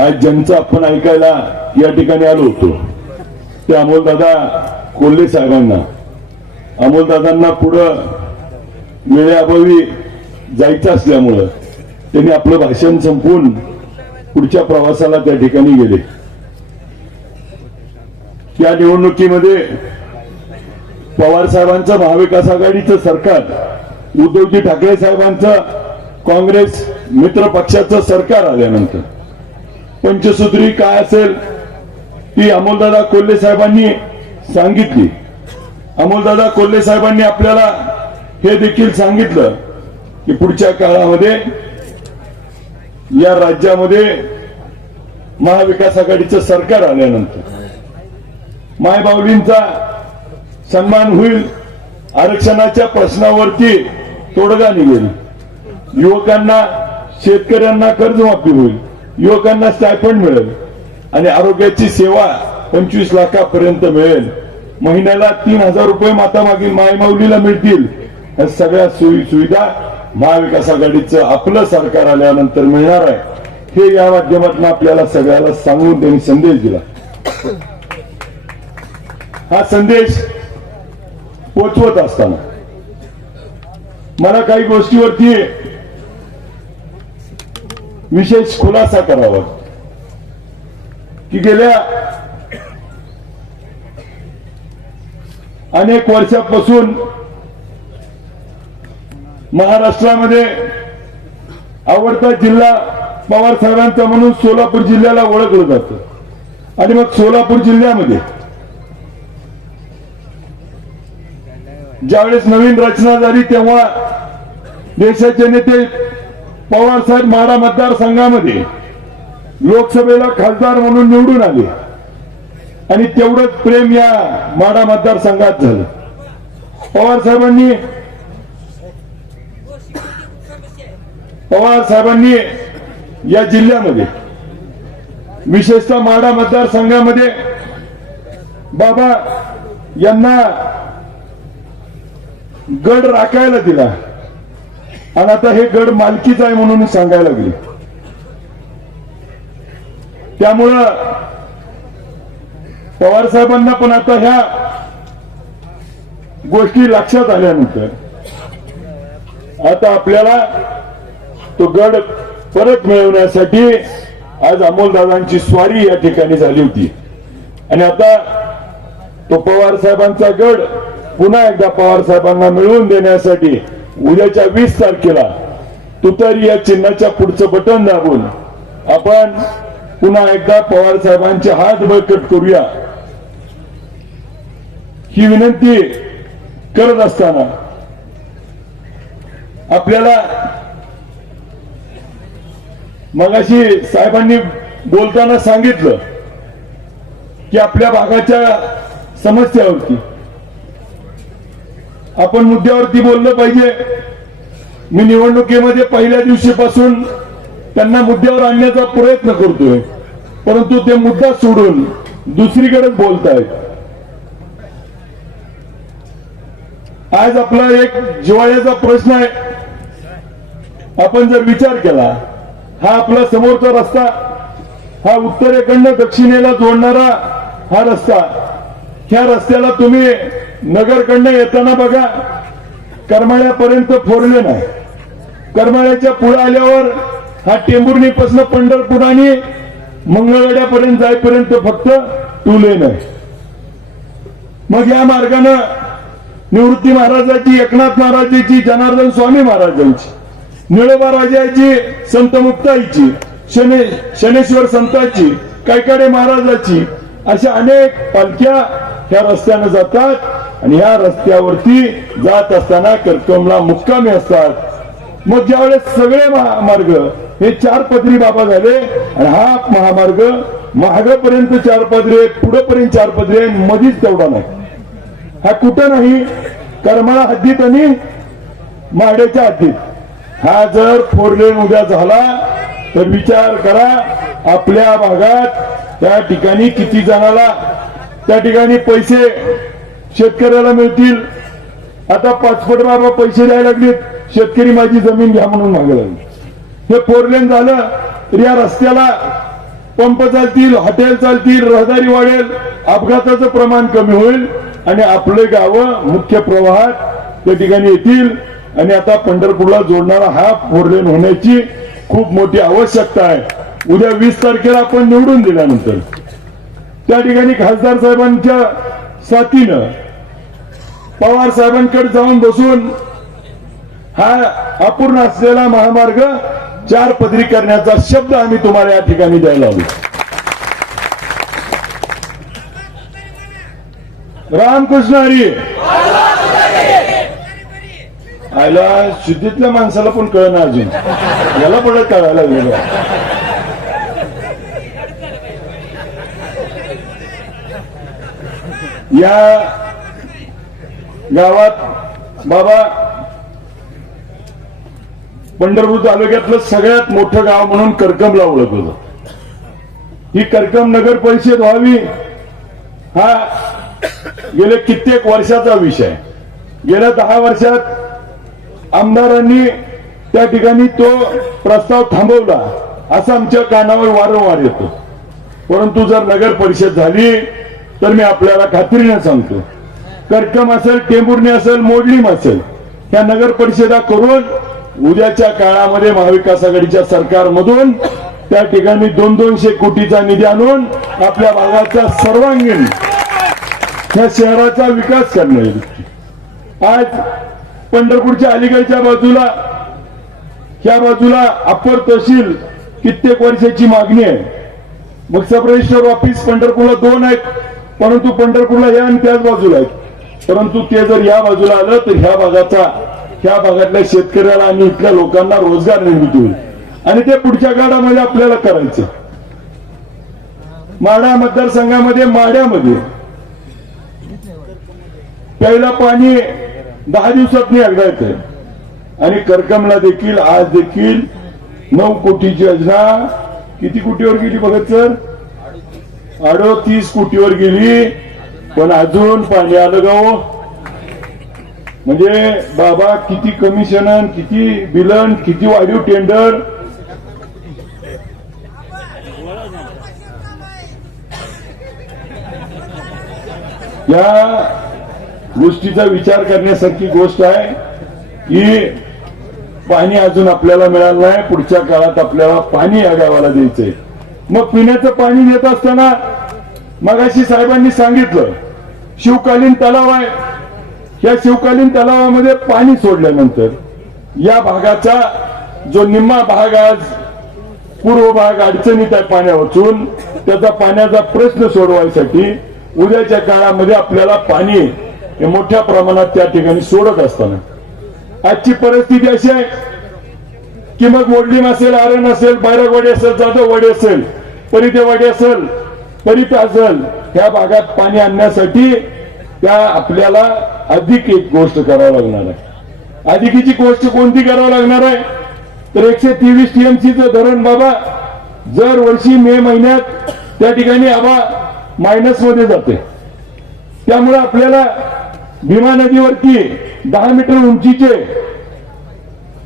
आज ज्यांचं आपण ऐकायला या ठिकाणी आलो होतो ते अमोलदादा कोल्हे साहेबांना, अमोलदादांना पुढं वेळेअभावी जायचं असल्यामुळं त्यांनी आपलं भाषण संपवून पुढच्या प्रवासाला त्या ठिकाणी गेले. या निवडणुकीमध्ये पवार साहेबांचं महाविकास आघाडीचं सरकार, उद्धवजी ठाकरे साहेबांचं काँग्रेस मित्र पक्षाचं सरकार आल्यानंतर पंचसूत्री काय असेल ती अमोलदादा कोल्हे साहेबांनी सांगितली. अमोलदादा कोल्हे साहेबांनी आपल्याला हे देखील सांगितलं की पुढच्या काळामध्ये या राज्यामध्ये महाविकास आघाडीचं सरकार आल्यानंतर मायबाऊलींचा सन्मान होईल, आरक्षणाच्या प्रश्नावरती तोडगा निघेल, युवकांना शेतकऱ्यांना कर्जमाफी होईल, युवकांना स्टायफंड मिळेल आणि आरोग्याची सेवा 25 लाखापर्यंत मिळेल, महिन्याला 3,000 रुपये मायमाऊलीला मिळतील. या सगळ्या सोयी सुविधा महाविकास आघाडीचं आपलं सरकार आल्यानंतर मिळणार आहे, हे या माध्यमातून आपल्याला सगळ्याला सांगून त्यांनी संदेश दिला. हा संदेश पोचवत असताना मला काही गोष्टीवरती विशेष खुलासा करावा की गेल्या अनेक वर्षापासून महाराष्ट्रामध्ये आवडता जिल्हा पवार साहेबांचा म्हणून सोलापूर जिल्ह्याला ओळखलं जातं. आणि मग सोलापूर जिल्ह्यामध्ये ज्यावेळेस नवीन रचना झाली तेव्हा देशाचे नेते पवार साहेब माढा मतदारसंघामध्ये लोकसभेला खासदार म्हणून निवडून आले आणि तेवढंच प्रेम या माढा मतदारसंघात झालं. पवार साहेबांनी या जिल्ह्यामध्ये विशेषतः माढा मतदारसंघामध्ये बाबा यांना गड राखायला दिला आणि आता हे गड मालकीच आहे म्हणून सांगायला लागले. त्यामुळं पवार साहेबांना पण आता ह्या गोष्टी लक्षात आल्यानंतर आता आपल्याला तो गड परत मिळवण्यासाठी आज अमोलदादांची स्वारी या ठिकाणी झाली होती आणि आता तो पवार साहेबांचा गड पुन्हा एकदा पवार साहेबांना मिळवून देण्यासाठी उद्याच्या 20 तारखेला तुतारी या चिन्हाच्या पुढचं बटन दाबून आपण पुन्हा एकदा पवार साहेबांचे हात बळकट करूया, ही विनंती करत असताना आपल्याला मगाशी साहेबांनी बोलताना सांगितलं की आपल्या भागाच्या समस्यावरती आपण मुद्द्यावरती बोललं पाहिजे. मी निवडणुकीमध्ये पहिल्या दिवशीपासून त्यांना मुद्द्यावर आणण्याचा प्रयत्न करतोय, परंतु ते मुद्दा सोडून दुसरीकडेच बोलतायत. आज आपला एक जिव्हाळ्याचा प्रश्न आहे. आपण जर विचार केला, हा आपला समोरचा रस्ता, हा उत्तरेकडनं दक्षिणेला जोडणारा हा रस्ता, ह्या रस्त्याला तुम्ही नगरकडनं येताना बघा करमाळ्यापर्यंत फोरले नाही. करमाळ्याच्या पुढे आल्यावर हा टेंभुर्णीपासून पंढरपूर आणि मंगळवेढ्यापर्यंत जाईपर्यंत फक्त 2 लेन आहे. मग या मार्गाने निवृत्ती महाराजाची, एकनाथ महाराजांची, जनार्दन स्वामी महाराजांची, निळोबा राजाची, संत मुक्ताईची, शनेश्वर संतांची, कैकाडे महाराजाची, अशा अनेक पालख्या ह्या रस्त्याने जातात आणि ह्या रस्त्यावरती जात असताना करकमला मुक्कामी असतात. मग ज्यावेळेस सगळे महामार्ग हे 4 पदरी बाबा झाले आणि हा महामार्ग महागापर्यंत 4 पदरी, पुढेपर्यंत 4 पदरी, मधीच तेवढा नाही. हा कुठं नाही, करमाळा हद्दीत आणि माड्याच्या हद्दीत. हा जर 4 लेन उद्या झाला तर विचार करा आपल्या भागात त्या ठिकाणी किती जणाला त्या ठिकाणी पैसे शेतकऱ्याला मिळतील. आता 5 फूट बाबा पैसे द्यायला लागलेत, शेतकरी माझी जमीन घ्या म्हणून मागायला लागले. हे 4 लेन झालं तर या रस्त्याला पंप चालतील, हॉटेल चालतील, रहदारी वाढेल, अपघाताचं प्रमाण कमी होईल आणि आपले गावं मुख्य प्रवाहात त्या ठिकाणी येतील. आणि आता पंढरपूरला जोडणारा हा फोर लेन होण्याची खूप मोठी आवश्यकता आहे. उद्या 20 तारखेला आपण निवडून दिल्यानंतर त्या ठिकाणी खासदार साहेबांच्या साथीनं पवार साहेबांकडे जाऊन बसून हा अपूर्ण असलेला महामार्ग 4 पदरी करण्याचा शब्द आम्ही तुम्हाला या ठिकाणी द्यायला हवी. रामकृष्ण हरी. आयला शुद्धीतल्या माणसाला पण कळना अजून, याला पडत कळायला लागलेलं. या गावात बाबा पंढरपूर तालुक्यातलं सगळ्यात मोठं गाव म्हणून करकमला ओळखलं. ही करकम नगर परिषद व्हावी हा गेले कित्येक वर्षाचा विषय. गेल्या 10 वर्षात आमदारांनी त्या ठिकाणी तो प्रस्ताव थांबवला असं आमच्या कानावर वारंवार येतो. परंतु जर नगर परिषद झाली तर मी आपल्याला खात्रीने सांगतो, करकम असेल, टेंभुर्णी असेल, मोडलीम असेल, ह्या नगर परिषदा करून उद्याच्या काळामध्ये महाविकास आघाडीच्या सरकारमधून त्या ठिकाणी 200 कोटीचा निधी आणून आपल्या भागाचा सर्वांगीण या शहराचा विकास करणे. आज पंढरपूरच्या अलीकडच्या बाजूला ह्या बाजूला अप्पर तहसील कित्येक वर्षाची मागणी आहे. मग सब रजिस्टर ऑफिस पंढरपूरला 2 आहेत, परंतु पंढरपूरला या आणि त्याच बाजूला आहेत. परंतु ते जर या बाजूला आलं तर ह्या भागातल्या शेतकऱ्याला आणि इथल्या लोकांना रोजगार निर्मिती होईल आणि ते पुढच्या काळामध्ये आपल्याला करायचं. माढा मतदारसंघामध्ये माढ्यामध्ये प्यायला पाणी 10 दिवसात एकदा येते आणि करकमला देखील आज देखील 9 कोटीची योजना किती कोटीवर गेली बघत सर? 38 कोटीवर गेली, पण अजून पाणी आलं गाव. म्हणजे बाबा किती कमिशन, किती बिलन, किती वाढीव टेंडर. या गोष्टीचा विचार करण्यासारखी गोष्ट आहे की पाणी अजून आपल्याला मिळालं नाही. पुढच्या काळात आपल्याला पाणी या गावाला द्यायचंय. मग पिण्याचं पाणी देत असताना मगाशी साहेबांनी सांगितलं शिवकालीन तलाव आहे. या शिवकालीन तलावामध्ये पाणी सोडल्यानंतर या भागाचा जो निम्मा भाग आज पूर्व भाग अडचणीत आहे पाण्या वाचून, त्याचा पाण्याचा प्रश्न सोडवायसाठी उद्याच्या काळामध्ये आपल्याला पाणी हे मोठ्या प्रमाणात त्या ठिकाणी सोडत असताना आजची परिस्थिती अशी आहे की मग मोडलीम असेल, आरण असेल, बैरागवाडी असेल, जाधववाडी असेल, परितेवाडी असेल, परित असेल, ह्या भागात पाणी आणण्यासाठी त्या आपल्याला अधिक एक गोष्ट करावं लागणार आहे. अधिकीची गोष्ट कोणती करावं लागणार आहे तर 123 टीएमसीचं धरण बाबा दर वर्षी मे महिन्यात त्या ठिकाणी आबा मायनस मध्ये जाते. त्यामुळे आपल्याला भीमा नदीवरती 10 मीटर उंचीचे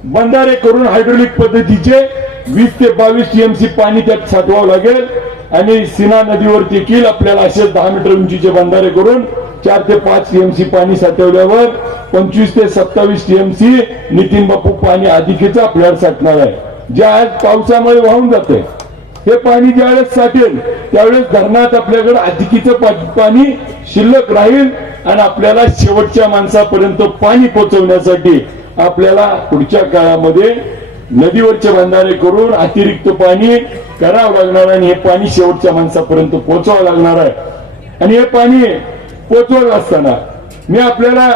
बंधारे करून हायड्रोलिक पद्धतीचे 20 ते 22 टीएमसी पाणी त्यात साठवावं लागेल आणि सीना नदीवर देखील आपल्याला असे 10 मीटर उंचीचे बंधारे करून 4 ते 5 टीएमसी पाणी साठवल्यावर 25 ते 27 टीएमसी नितीन बापू पाणी अधिकेचं आपल्याला साठणार आहे. जे आज पावसामुळे वाहून जाते हे पाणी ज्यावेळेस साठेल त्यावेळेस धरणात आपल्याकडे अधिकीचं पाणी शिल्लक राहील आणि आपल्याला शेवटच्या माणसापर्यंत पाणी पोहोचवण्यासाठी आपल्याला पुढच्या काळामध्ये नदीवरचे बंधारे करून अतिरिक्त पाणी करावं लागणार आणि हे पाणी शेवटच्या माणसापर्यंत पोहोचवावं लागणार आहे. आणि हे पाणी पोहोचवत असताना मी आपल्याला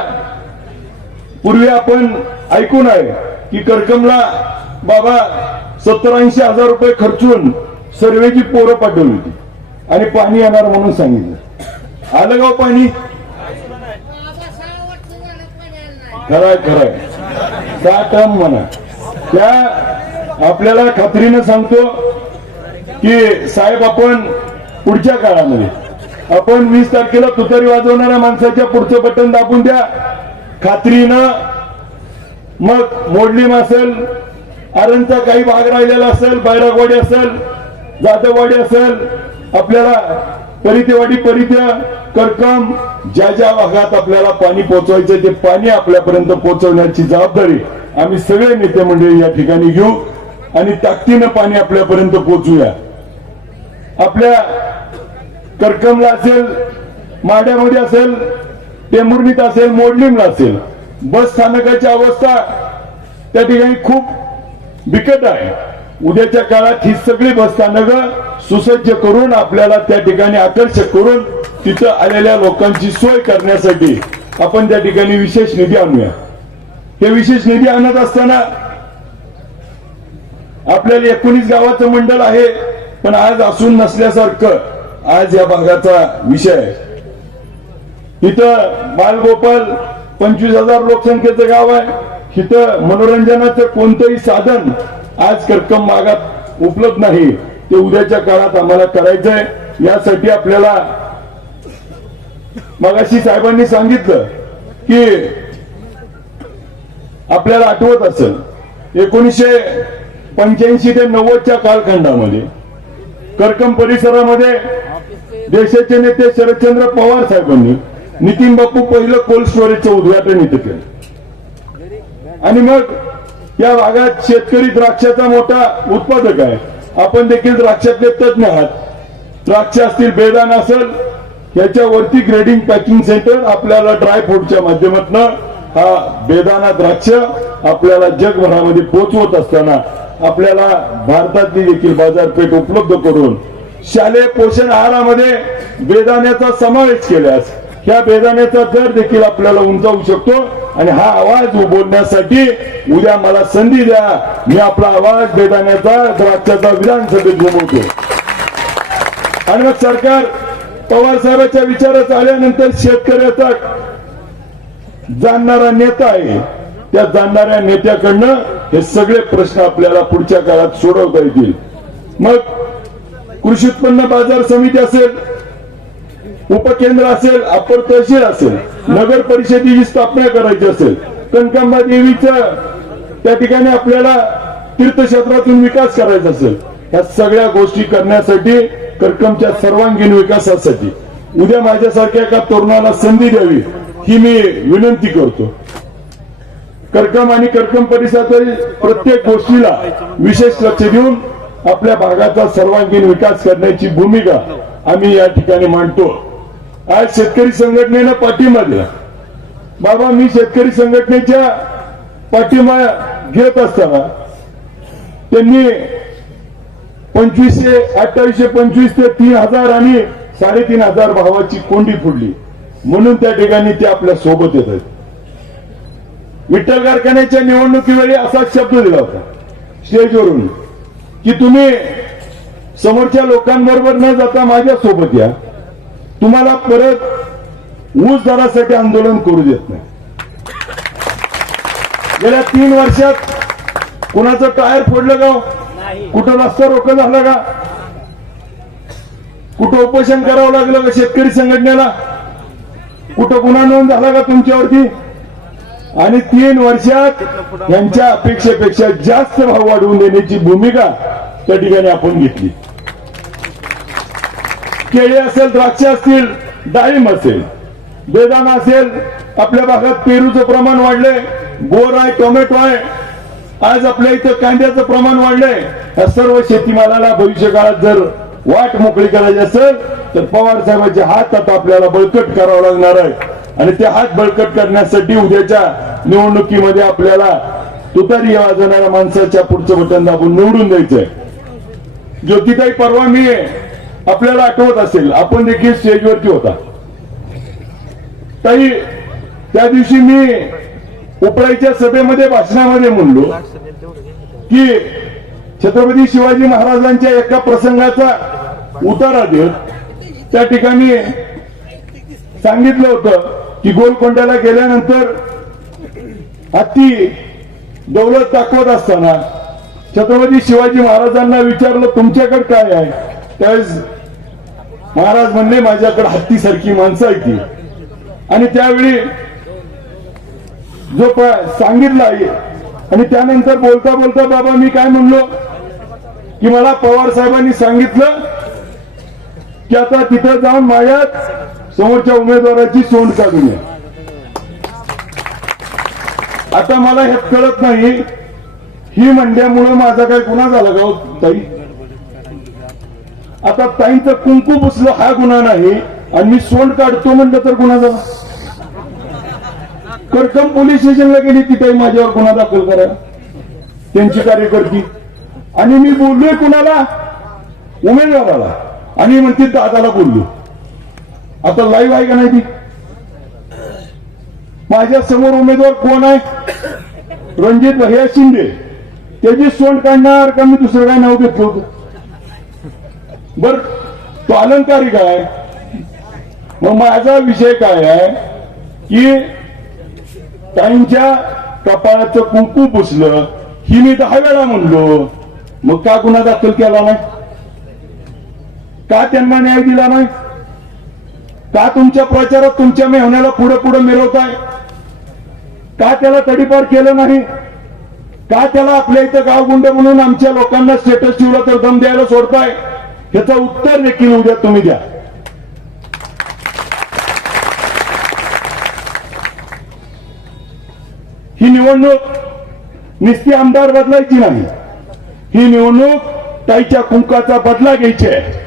पूर्वी आपण ऐकून आहे की करकमला बाबा 70-80 हजार रुपये खर्चून सर्वेची पोरं पाठवली होती आणि पाणी येणार म्हणून सांगितलं. आलं गाव पाणी? खरंय 6 टन म्हणा. त्या आपल्याला खात्रीनं सांगतो की साहेब आपण पुढच्या काळामध्ये आपण 20 तारखेला तुतारी वाजवणाऱ्या माणसाच्या पुढचं बटन दाबून द्या. खात्रीनं मग मोडलीम असेल, आरणचा काही भाग राहिलेला असेल, बैरागवाडी असेल, जाधववाडी असेल, आपल्याला परितेवाडी, परित्या, करकम, ज्या ज्या भागात आपल्याला पाणी पोहोचवायचं ते पाणी आपल्यापर्यंत पोहोचवण्याची जबाबदारी आम्ही सगळे नेते मंडळी या ठिकाणी घेऊ आणि ताकदीनं पाणी आपल्यापर्यंत पोहोचूया. आपल्या करकमला असेल, माड्यामध्ये असेल, टेंभुर्णीत असेल, मोडलीमला असेल, बस स्थानकाची अवस्था त्या ठिकाणी खूप बिकट आहे. उद्याच्या काळात ही सगळी बस स्थानकं सुसज्ज करून आपल्याला त्या ठिकाणी आकर्षक करून तिथं आलेल्या लोकांची सोय करण्यासाठी आपण त्या ठिकाणी विशेष निधी आणूया. हे विशेष निधी आणत असताना आपल्याला 19 गावाचं मंडळ आहे, पण आज असून नसल्यासारखं आज या भागाचा विषय आहे. इथं बालगोपाल 25,000 लोकसंख्येचं गाव आहे. इथं मनोरंजनाचं कोणतंही साधन आज करकम भागात उपलब्ध नाही. ते उद्याच्या काळात आम्हाला करायचंय. यासाठी आपल्याला मगाशी साहेबांनी सांगितलं की आपल्याला आठवत असेल 1985 ते 90च्या कालखंडामध्ये करकम परिसरामध्ये देशाचे नेते शरदचंद्र पवार साहेबांनी नितीन बापू पहिलं कोल्ड स्टोरेजचं उद्घाटन इथं केलं आणि मग या भागात शेतकरी द्राक्षाचा मोठा उत्पादक आहे. आपण देखील द्राक्षातले तज्ञ आहात. द्राक्ष असतील, बेदाना असेल, याच्यावरती ग्रेडिंग पॅकिंग सेंटर आपल्याला ड्रायफ्रूटच्या माध्यमातून हा बेदाना द्राक्ष आपल्याला जगभरामध्ये पोहोचवत असताना आपल्याला भारतातली देखील बाजारपेठ उपलब्ध करून शालेय पोषण आहारामध्ये बेदाण्याचा समावेश केल्यास ह्या बेदाण्याचा दर देखील आपल्याला उंचावू शकतो. आणि हा आवाज बोलण्यासाठी उद्या मला संधी द्या. मी आपला आवाज बेदाण्याचा, द्राक्षाचा विधानसभेत घुमवतो. आणि मग सरकार पवार साहेबांच्या विचारात आल्यानंतर शेतकऱ्याचा जाणणारा नेता आहे. त्या जाणणाऱ्या नेत्याकडनं हे सगळे प्रश्न आपल्याला पुढच्या काळात सोडवता येतील. मग कृषी उत्पन्न बाजार समिती असेल, उपकेंद्र असेल, अपर तहसील असेल, नगर परिषदेची स्थापना करायची असेल, कनकांबा देवीचं त्या ठिकाणी आपल्याला तीर्थक्षेत्रातून विकास करायचा असेल, या सगळ्या गोष्टी करण्यासाठी करकमच्या सर्वांगीण विकासासाठी उद्या माझ्यासारख्या एका तरुणाला संधी द्यावी ही मी विनंती करतो. करकम आणि करकम परिसरातील प्रत्येक गोष्टीला विशेष लक्ष देऊन आपल्या भागाचा सर्वांगीण विकास करण्याची भूमिका आम्ही या ठिकाणी मांडतो. आज शेतकरी संघटनेनं पाठिंबा दिला. बाबा, मी शेतकरी संघटनेच्या पाठिंबा घेत असताना त्यांनी 2825 ते 3000 आणि 3500 भावाची कोंडी फोडली म्हणून त्या ठिकाणी ते आपल्या सोबत येत आहेत. विठ्ठल कारखान्याच्या निवडणुकीवेळी असा शब्द दिला होता स्टेजवरून की तुम्ही समोरच्या लोकांबरोबर न जाता माझ्या सोबत या, तुम्हाला परत ऊस दरासाठी आंदोलन करू देत नाही. गेल्या 3 वर्षात कुणाचं टायर फोडलं का? कुठं रस्ता रोखं झाला का? कुठं उपोषण करावं लागलं का शेतकरी संघटनेला? कुठं गुन्हा नोंद झाला का तुमच्यावरती? आणि 3 वर्षात यांच्या अपेक्षेपेक्षा जास्त भाव वाढवून देण्याची भूमिका त्या ठिकाणी आपण घेतली. केळी असेल, द्राक्ष असतील, डाळिंब असेल, बेदाना असेल, आपल्या भागात पेरूचं प्रमाण वाढलंय, बोर आहे, टोमॅटो आहे, आज आपल्या इथं कांद्याचं प्रमाण वाढलंय. या सर्व शेतीमालाला भविष्य काळात जर वाट मोकळी करायची असेल तर पवार साहेबांचे हात आता आपल्याला बळकट करावं लागणार आहे. आणि ते हात बळकट करण्यासाठी उद्याच्या निवडणुकीमध्ये आपल्याला तुतारी वाजवणाऱ्या माणसाच्या पुढचं बटन दाबून निवडून द्यायचंय. ज्योतिताई, परवा मी आपल्याला आठवत असेल आपण देखील स्टेजवरती होता ताई, त्या दिवशी मी उपळाईच्या सभेमध्ये भाषणामध्ये म्हणलो की छत्रपती शिवाजी महाराजांच्या एका प्रसंगाचा उतारा देत त्या ठिकाणी सांगितलं होतं की गोलकोंड्याला गेल्यानंतर हत्ती दौलत दाखवत असताना छत्रपती शिवाजी महाराजांना विचारलं तुमच्याकडे काय आहे? त्यावेळेस महाराज म्हणले माझ्याकडे हत्तीसारखी माणसं आहे ती. आणि त्यावेळी जो सांगितलं आहे आणि त्यानंतर बोलता बोलता बाबा मी काय म्हणलो की मला पवार साहेबांनी सांगितलं की आता तिथं जाऊन माझ्यात समोरच्या उमेदवाराची सोंड काढून या. आता मला हे कळत नाही ही म्हणल्यामुळं माझा काय गुन्हा झाला का हो ताई? आता ताईंचं कुंकू पुसलं हा गुन्हा नाही आणि मी सोंड काढतो म्हणलं तर गुन्हा झाला. करकम पोलीस स्टेशनला गेली तिथे माझ्यावर गुन्हा दाखल करा त्यांची कार्यकर्ती आणि मी बोललोय कुणाला? उमेदवाराला आणि म्हणते दादाला बोललो. आता लाईव्ह आहे का नाही ती? माझ्या समोर उमेदवार कोण आहे? रणजित भैया शिंदे. त्याची सोंड काढणार का मी दुसरं काय नाव घेतलं होतं? बर तो अलंकारिक आहे. मग माझा विषय काय आहे की ताईंच्या कपाळाचं कुंकू पुसलं ही मी 10 वेळा म्हणलो. मग का गुन्हा दाखल केला नाही? का त्यांना न्याय दिला नाही? का तुमच्या प्रचारात तुमच्या मेहण्याला पुढे पुढे मिरवताय? का त्याला तडीपार केलं नाही? का त्याला आपल्या इथं गावगुंड म्हणून आमच्या लोकांना स्टेटस ठेवलं तर दम द्यायला सोडताय? ह्याचं उत्तर देखील उद्या तुम्ही द्या. ही निवडणूक नुसती आमदार बदलायची नाही. ही निवडणूक ताईच्या कुंकाचा बदला घ्यायची आहे.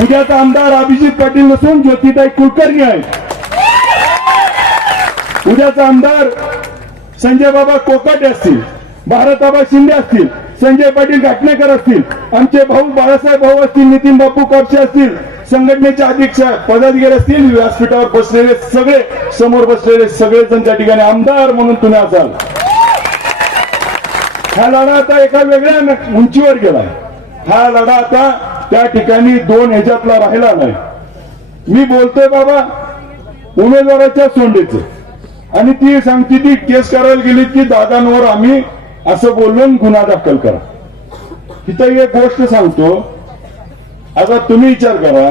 उद्याचा आमदार अभिजित पाटील नसून ज्योतिताई कुलकर्णी आहेत. उद्याचा आमदार संजय बाबा कोकाटे असतील, भारताबा शिंदे असतील, संजय पाटील घाटणेकर असतील, आमचे भाऊ बाळासाहेब भाऊ असतील, नितीन बापू कापसे असतील, संघटनेचे अध्यक्ष पदाधिकारी असतील, व्यासपीठावर बसलेले सगळे, समोर बसलेले सगळेजण त्या ठिकाणी आमदार म्हणून तुम्ही असाल. हा लढा आता एका वेगळ्या उंचीवर गेलाय. हा लढा आता त्या ठिकाणी 2 ह्याच्यातला राहिला नाही. मी बोलतोय बाबा उमेदवाराच्या सोंडेच आणि ती सांगते ती केस करायला गेली की दादांवर आम्ही असं बोलून गुन्हा दाखल करा. तिथं एक गोष्ट सांगतो. आता तुम्ही विचार करा,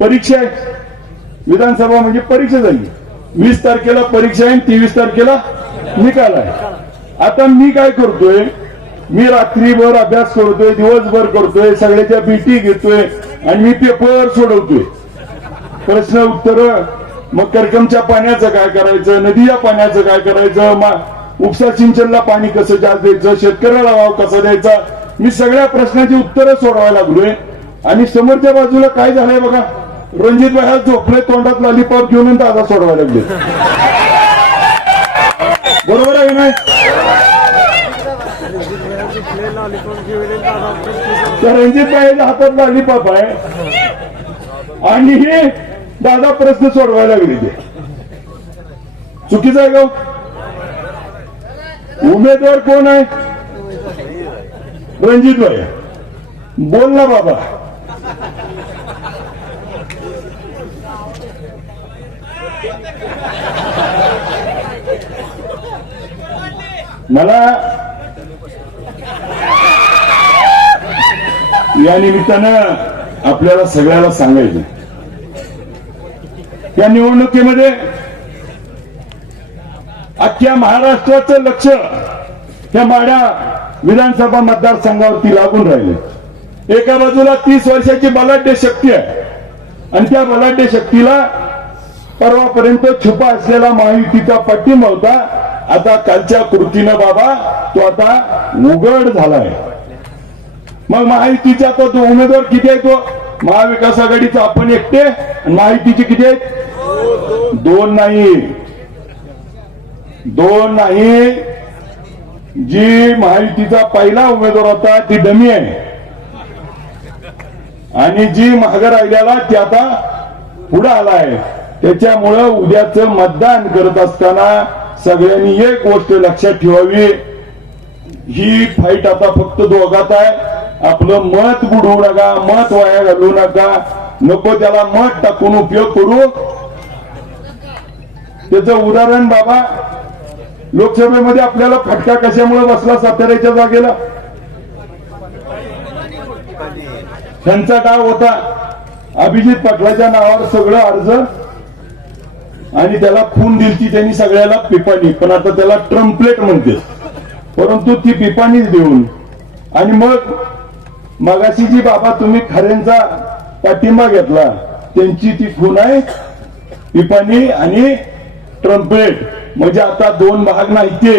परीक्षा आहे, विधानसभा म्हणजे परीक्षा झाली. 20 तारखेला परीक्षा आहे, 23 तारखेला निकाल आहे. आता मी काय करतोय? मी रात्रीभर अभ्यास करतोय, दिवसभर करतोय, सगळ्याच्या बीटी घेतोय आणि मी पेपर सोडवतोय, प्रश्न उत्तर. मग करकमच्या पाण्याचं काय करायचं, नदीच्या पाण्याचं काय करायचं, उपसा सिंचनला पाणी कसं जास्त द्यायचं, शेतकऱ्याला भाव कसा द्यायचा, मी सगळ्या प्रश्नाची उत्तरं सोडवायला लागलोय. आणि समोरच्या बाजूला काय झालंय बघा, रणजित भाई झोपले, तोंडात लॉलीपॉप घेऊन दादा सोडवायला लागले. बरोबर आहे नाही? त्या रणजित भाईच्या हातात लॉलीपॉप आहे आणि हे दादा प्रश्न सोडवायला लागले. ते चुकीचं आहे का? उमेदवार कोण आहे? रणजित भाई. बोल ना बाबा. मला या निमित्तानं आपल्याला सगळ्याला सांगायचं, या निवडणुकीमध्ये अख्ख्या महाराष्ट्राचं लक्ष त्या माढा विधानसभा मतदारसंघावरती लागून राहिले. एका बाजूला 30 वर्षाची बलाढ्य शक्ती आहे आणि त्या बलाढ्य शक्तीला परवापर्यंत छुपा असलेला महायुतीचा पाठिंबा होता. आता कालच्या कृतीनं बाबा तो आता उघड झालाय. मग महायुतीचा तो उमेदवार किती आहे? तो महाविकास आघाडीचा आपण एकटे, महायुतीचे किती आहेत? 2 नाही. 2 नाही. जी महायुतीचा पहिला उमेदवार होता ती डमी आहे आणि जी मागे राहिलेला ते आता पुढे आलाय. त्याच्यामुळं उद्याचं मतदान करत असताना सगळ्यांनी एक गोष्ट लक्षात ठेवावी, ही फाईट आता फक्त दोघात आहे. आपलं मत बुडवू नका, मत वाया घालवू नका, नको त्याला मत टाकून उपयोग करू. त्याचं उदाहरण बाबा, लोकसभेमध्ये आपल्याला फटका कशामुळे बसला साताऱ्याच्या जागेला? त्यांचा डाव होता अभिजित पाटलाच्या नावावर सगळं अर्ज आणि त्याला खून दिलती त्यांनी सगळ्याला पिपाणी, पण आता त्याला ट्रम्पलेट म्हणते. परंतु ती पिपाणीच देऊन आणि मग मगाशी जी बाबा तुम्ही खऱ्यांचा पाठिंबा घेतला त्यांची ती खून आहे पिपाणी आणि ट्रम्पेट म्हणजे आता दोन भाग नाही ते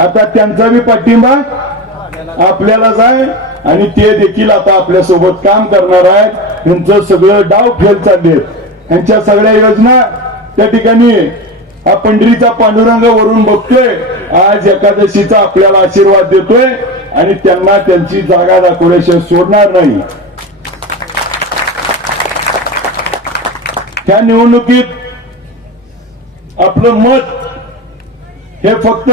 आता त्यांचा बी पाठिंबा आपल्यालाच आहे आणि ते देखील आता आपल्या सोबत काम करणार आहेत. त्यांचं सगळं डाव फेल चालले त्यांच्या सगळ्या योजना त्या ठिकाणी हा पंढरीचा पांडुरंग वरून बघतोय. आज एकादशीचा आपल्याला आशीर्वाद देतोय आणि त्यांना त्यांची जागा दाखवल्याशिवाय सोडणार नाही. त्या निवडणुकीत आपलं मत हे फक्त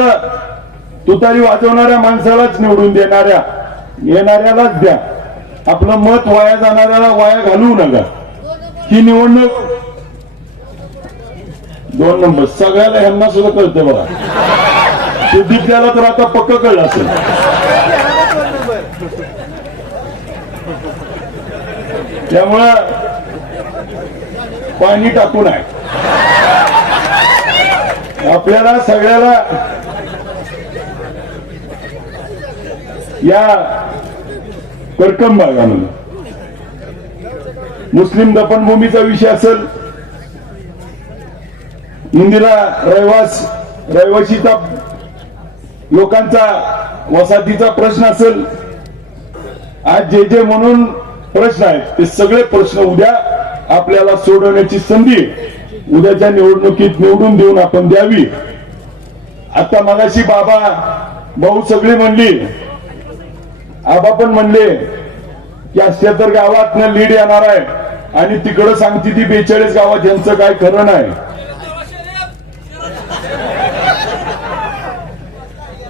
तुतारी वाजवणाऱ्या माणसालाच निवडून देणाऱ्या येणाऱ्यालाच द्या. आपलं मत वाया जाणाऱ्याला वाया घालवू नका. ही निवडणूक 2 नंबर सगळ्याला ह्यांना सुद्धा कळते बघा. सुदीप त्याला तर आता पक्क कळलं असेल. त्यामुळं पाणी टाकून आहे आपल्याला सगळ्याला. या करकम भागामध्ये मुस्लिम दफनभूमीचा विषय असेल, इंदिरा रहिवासीचा लोकांचा वसाहतीचा प्रश्न असेल, आज जे म्हणून प्रश्न आहेत ते सगळे प्रश्न उद्या आपल्याला सोडवण्याची संधी उद्याच्या निवडणुकीत निवडून देऊन आपण द्यावी. आता मगाशी बाबा भाऊ सगळी म्हणली, आबा पण म्हणले की 78 गावात लीड येणार आहे आणि तिकडं सांगते ती 42 गावात यांचं काय खरं नाही.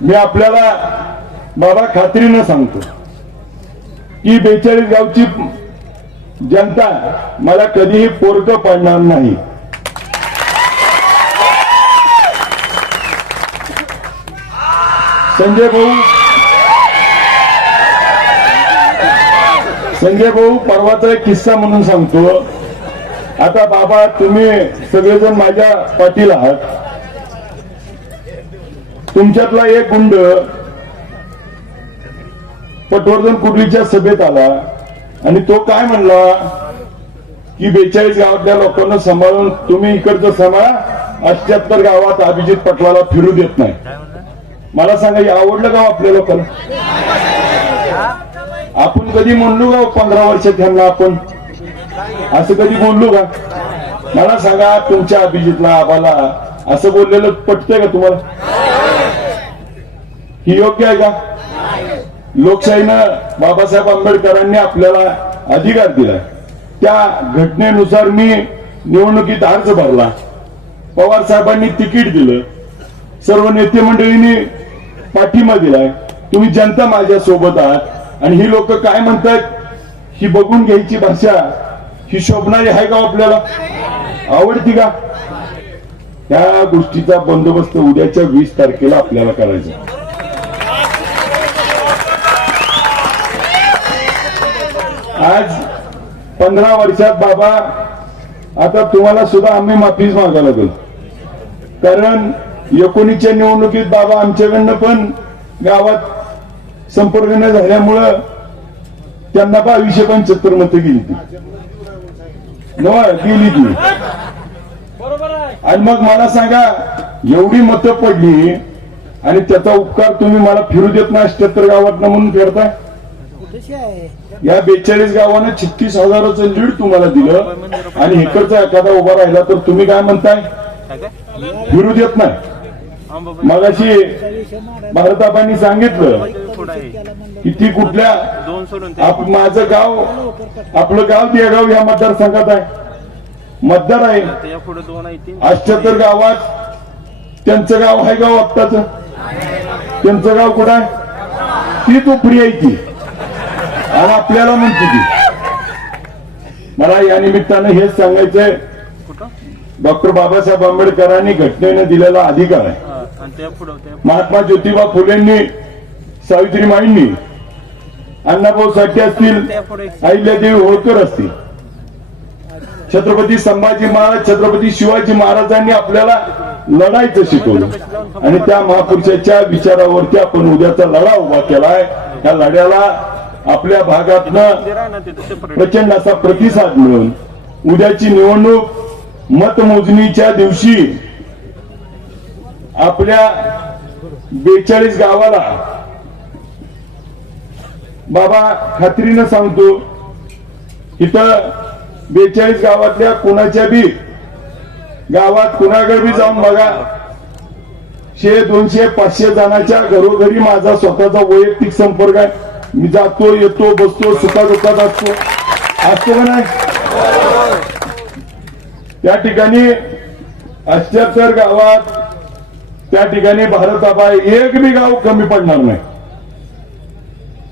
मी आपल्याला बाबा खात्रीनं सांगतो की 42 गावची जनता मला कधीही पोरकं पाडणार नाही. संजय भाऊ परवाचा एक किस्सा म्हणून सांगतो. आता बाबा तुम्ही सगळेजण माझ्या पाठीला आहात. तुमच्यातला एक गुंड पटवर्धन कुर्लीच्या सभेत आला आणि तो काय म्हणला की 42 गावातल्या लोकांना सांभाळून तुम्ही इकडचं सांभाळा, 78 गावात अभिजित पटलाला फिरू देत नाही. मला सांगा हे आवडलं का आपल्या लोकांना? आपण कधी म्हणलो का 15 वर्षात त्यांना आपण असं कधी बोललो का? मला सांगा तुमच्या अभिजितला आबाला असं बोललेलं पटतंय का तुम्हाला? ही योग्य आहे का? लोकशाहीनं बाबासाहेब आंबेडकरांनी आपल्याला अधिकार दिला. त्या घटनेनुसार मी निवडणुकीत अर्ज भरला, पवार साहेबांनी तिकीट दिलं, सर्व नेते मंडळींनी पाठिंबा दिलाय. तुम्ही जनता माझ्या सोबत आहात आणि ही लोक काय म्हणतात ही बघून घ्यायची भाषा ही शोभणारी आहे का? आपल्याला आवडती का? त्या गोष्टीचा बंदोबस्त उद्याच्या 20 तारखेला आपल्याला करायचा. आज 15 वर्षात बाबा आता तुम्हाला सुद्धा आम्ही माफीच मागायला लागलो, कारण 19च्या निवडणुकीत बाबा आमच्याकडनं पण गावात संपर्क न झाल्यामुळं त्यांना 2275 मतं गेली ती आणि मग मला सांगा एवढी मतं पडली आणि त्याचा उपकार तुम्ही मला फिरू देत ना 78 गावात म्हणून फिरताय. या 42 गावानं 36,000चं लीड तुम्हाला दिलं आणि इकडचा एखादा उभा राहिला तर तुम्ही काय म्हणताय फिरू देत नाही. मगाशी भारताबांनी सांगितलं की ती कुठल्या माझं गाव आपलं गाव देगाव या मतदारसंघात आहे, मतदार आहे. 78 गावात त्यांचं गाव आहे गाव आत्ताच त्यांचं गाव कुठं आहे? ती उपरी आहे ती आणि आपल्याला म्हणते ती. मला या निमित्तानं हेच सांगायचंय, डॉक्टर बाबासाहेब आंबेडकरांनी घटनेने दिलेला अधिकार आहे. महात्मा ज्योतिबा फुलेंनी, सावित्रीमाईंनी, अण्णाभाऊ साठे असतील, अहिल्यादेवी होळकर असतील, छत्रपती संभाजी महाराज, छत्रपती शिवाजी महाराजांनी आपल्याला लढायचं शिकवलं आणि त्या महापुरुषाच्या विचारावरती आपण उद्याचा लढा उभा केलाय. या लढ्याला आपल्या भागातनं प्रचंड असा प्रतिसाद मिळून उद्याची निवडणूक मतमोजणीच्या दिवशी आपल्या 42 गावाला बाबा खात्रीनं सांगतो, इथं 42 गावातल्या कुणाच्या बी गावात कुणाकडे बी जाऊन बघा, 100, 200, 500 जणांच्या घरोघरी माझा स्वतःचा वैयक्तिक संपर्क आहे. मी जातो, येतो, बसतो, सुखादुखात असतो का नाही. त्या ठिकाणी 78 गावात त्या ठिकाणी भारताबाई एक बी गाव कमी पडणार नाही.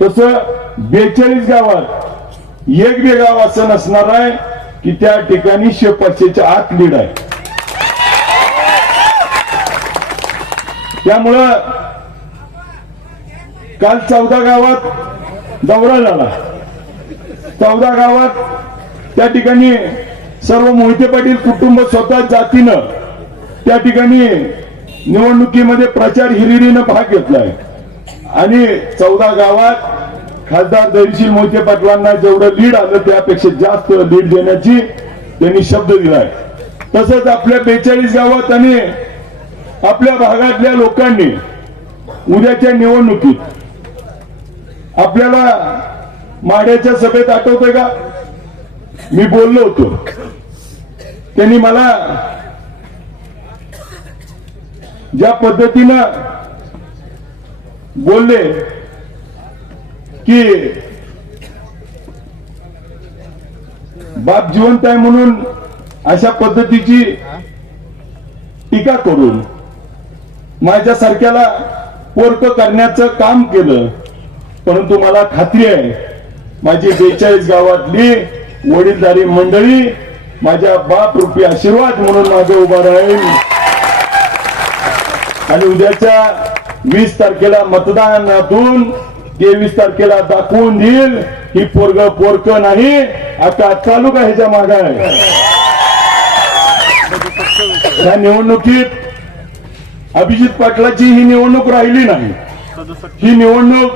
तसं 42 गावात एक बी गाव असं नसणार आहे की त्या ठिकाणी 100-500च्या आत लीड आहे. त्यामुळं काल 14 गावात दौरा झाला. 14 गावात त्या ठिकाणी सर्व मोहिते पाटील कुटुंब स्वतः जातीनं त्या ठिकाणी निवडणुकीमध्ये प्रचार हिरिरीनं भाग घेतलाय आणि 14 गावात खासदार धैर्यशील मोहिते पाटलांना जेवढं लीड आलं त्यापेक्षा जास्त लीड देण्याची त्यांनी शब्द दिलाय. तसंच आपल्या 42 गावात आणि आपल्या भागातल्या लोकांनी उद्याच्या निवडणुकीत आपल्याला माढ्याच्या सभेत आठवतंय का, मी बोललो होतो. त्यांनी मला ज्या पद्धतीनं बोलले की बाप जिवंत आहे म्हणून अशा पद्धतीची टीका करून माझ्यासारख्याला पोरक करण्याचं काम केलं. परंतु मला खात्री आहे माझी 42 गावातली वडीलधारी मंडळी माझ्या बाप रूपी आशीर्वाद म्हणून माझं उभा राहील आणि उद्याच्या 20 तारखेला मतदानातून 23 तारखेला दाखवून देईल ही पोरक नाही. आता तालुका ह्याच्या मागे आहे. या निवडणुकीत अभिजित पाटलाची ही निवडणूक राहिली नाही. ही निवडणूक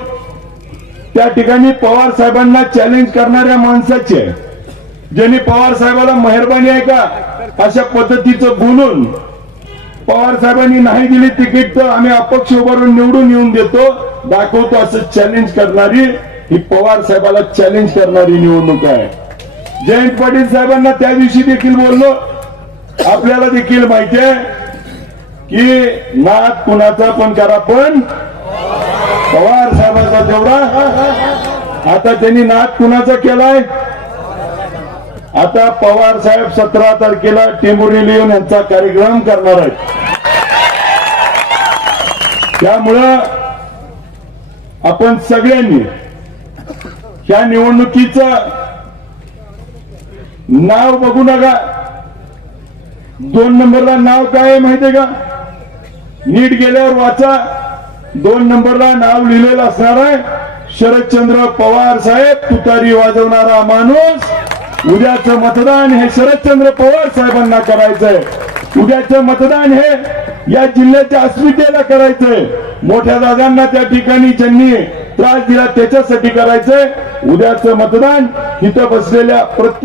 त्या ठिकाणी पवार साहेबांना चॅलेंज करणाऱ्या माणसाची आहे. ज्यांनी पवार साहेबाला मेहरबानी आहे का अशा पद्धतीचं बोलून पवार साहेबांनी नाही दिली तिकीट तर आम्ही अपक्ष उभारून निवडून येऊन देतो दाखवतो असं चॅलेंज करणारी ही पवार साहेबाला चॅलेंज करणारी निवडणूक आहे. जयंत पाटील साहेबांना त्या दिवशी देखील बोललो, आपल्याला देखील माहिती आहे की नाद कुणाचा पण करा पण पवार साहेबांचा तेवढा. आता त्यांनी नाद कुणाचा केलाय, आता पवार साहेब 17 तारखेला टेंभुर्णीला येऊन यांचा कार्यक्रम करणार आहेत. त्यामुळं आपण सगळ्यांनी ह्या निवडणुकीचं नाव बघू नका. 2 नंबरला नाव काय आहे माहितीये का, नीट गेल्यावर वाचा. 2 नंबरला नाव लिहिलेलं असणार आहे शरदचंद्र पवार साहेब, तुतारी वाजवणारा माणूस. उद्याचं मतदान हे शरदचंद्र पवार साहेबांना करायचंय. उद्याचं मतदान हे या जिल्ह्याच्या अस्मितेला करायचंय. मोठ्या दादांना त्या ठिकाणी ज्यांनी त्रास दिला त्याच्यासाठी करायचंय. उद्याचं मतदान इथं बसलेल्या प्रत्येक